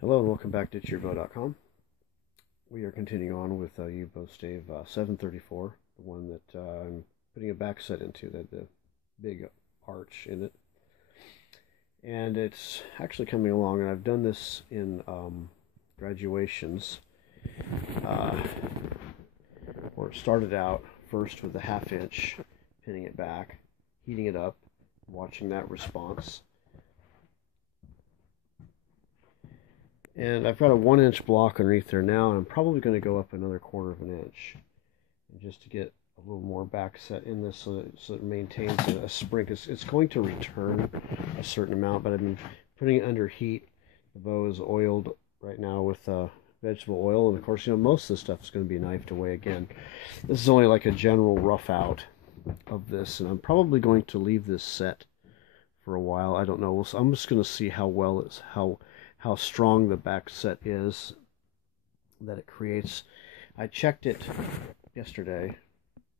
Hello and welcome back to itchyourbow.com. We are continuing on with bowstave 734, the one that I'm putting a back set into, the big arch in it. And it's actually coming along, and I've done this in graduations, where it started out first with a 1/2 inch, pinning it back, heating it up, watching that response. And I've got a 1-inch block underneath there now, and I'm probably going to go up another 1/4 inch, and just to get a little more back set in this so it maintains a spring. It's going to return a certain amount, but I've been putting it under heat. The bow is oiled right now with vegetable oil, and of course, most of this stuff is going to be knifed away again. This is only like a general rough out of this, and I'm probably going to leave this set for a while. I don't know. I'm just going to see how well how strong the back set is that it creates. I checked it yesterday,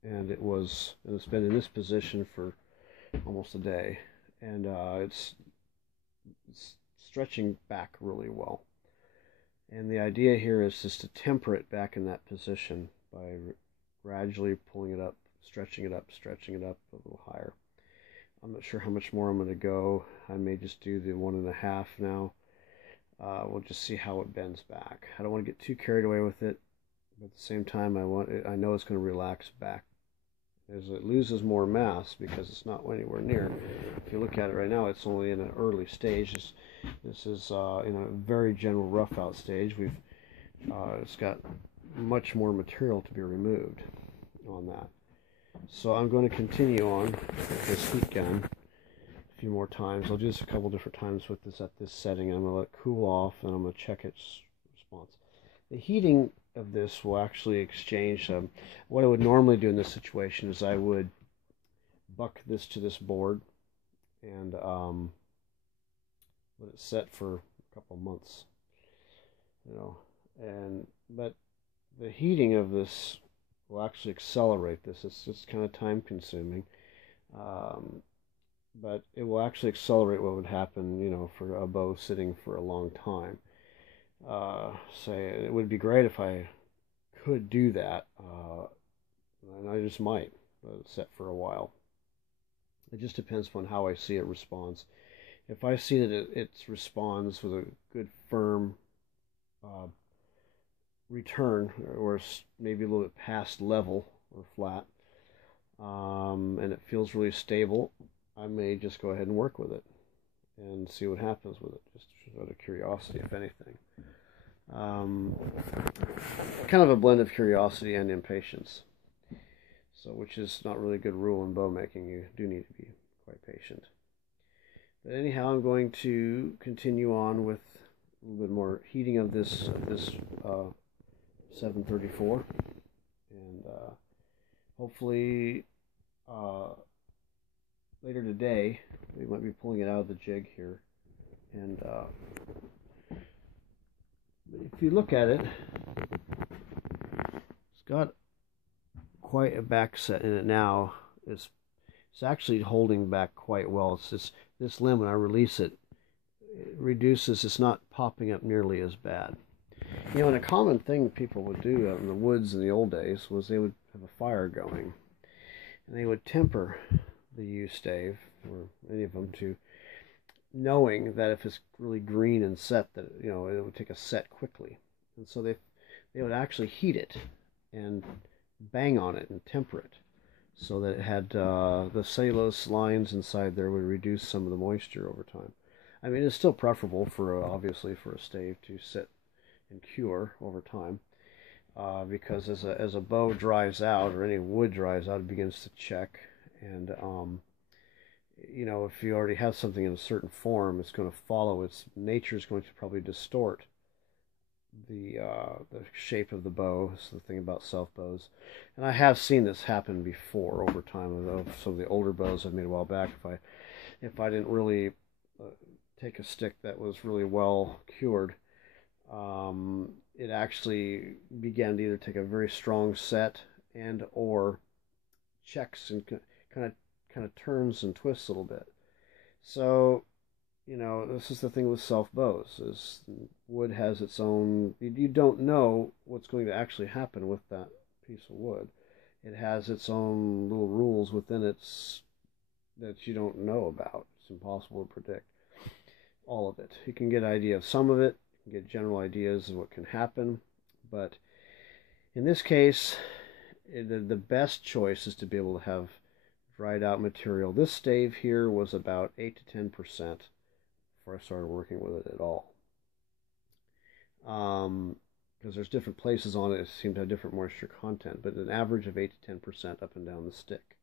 and it's been in this position for almost a day, and it's stretching back really well. And the idea here is just to temper it back in that position by gradually pulling it up, stretching it up a little higher. I'm not sure how much more I'm going to go. I may just do the 1.5 now. We'll just see how it bends back. I don't want to get too carried away with it, but at the same time, I know it's going to relax back as it loses more mass because it's not anywhere near. If you look at it right now, it's only in an early stage. This is in a very general rough out stage. It's got much more material to be removed on that. So I'm going to continue on with this heat gun a few more times. I'll do this a couple different times with this at this setting. I'm going to let it cool off, and I'm going to check its response. The heating of this will actually exchange. What I would normally do in this situation is I would buck this to this board and let it set for a couple months, but the heating of this will actually accelerate this. It's just kind of time consuming. But it will actually accelerate what would happen, for a bow sitting for a long time. Say it would be great if I could do that, and I just might let it set for a while. It just depends upon how I see it responds. If I see that it responds with a good firm return, or it's maybe a little bit past level or flat, and it feels really stable, I may just go ahead and work with it and see what happens with it, just out of curiosity, if anything. Kind of a blend of curiosity and impatience, which is not really a good rule in bow making. You do need to be quite patient. But anyhow, I'm going to continue on with a little bit more heating of this 734, and hopefully later today we might be pulling it out of the jig here, and if you look at it, it's got quite a back set in it now. It's actually holding back quite well. It's just this limb, when I release it, it reduces. It's not popping up nearly as bad. And a common thing people would do out in the woods in the old days was they would have a fire going, and they would temper the U-stave, or any of them, to knowing that if it's really green and set, that it would take a set quickly, and so they would actually heat it and bang on it and temper it so that it had the cellulose lines inside there would reduce some of the moisture over time. I mean, it's still preferable obviously for a stave to sit and cure over time, because as a bow dries out, or any wood dries out, it begins to check, and if you already have something in a certain form, it's going to follow its nature. Is going to probably distort the shape of the bow. It's the thing about self bows, and I have seen this happen before over time. Of some of the older bows I've made a while back, if I didn't really take a stick that was really well cured, it actually began to either take a very strong set and or checks and kind of turns and twists a little bit. So this is the thing with self bows, is wood has its own, you don't know what's going to actually happen with that piece of wood. It has its own little rules within its that you don't know about. It's impossible to predict all of it. You can get an idea of some of it, you can get general ideas of what can happen, but in this case, the best choice is to be able to have dried out material. This stave here was about 8 to 10% before I started working with it at all. Because there's different places on it that seem to have different moisture content, but an average of 8 to 10% up and down the stick.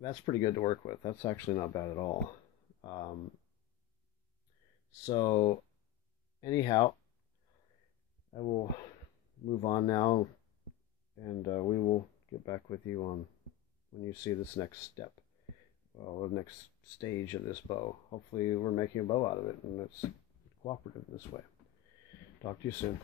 That's pretty good to work with. That's actually not bad at all. So anyhow, I will move on now, and we will get back with you on when you see this next step, well, the next stage of this bow. Hopefully we're making a bow out of it, and it's cooperative in this way. Talk to you soon.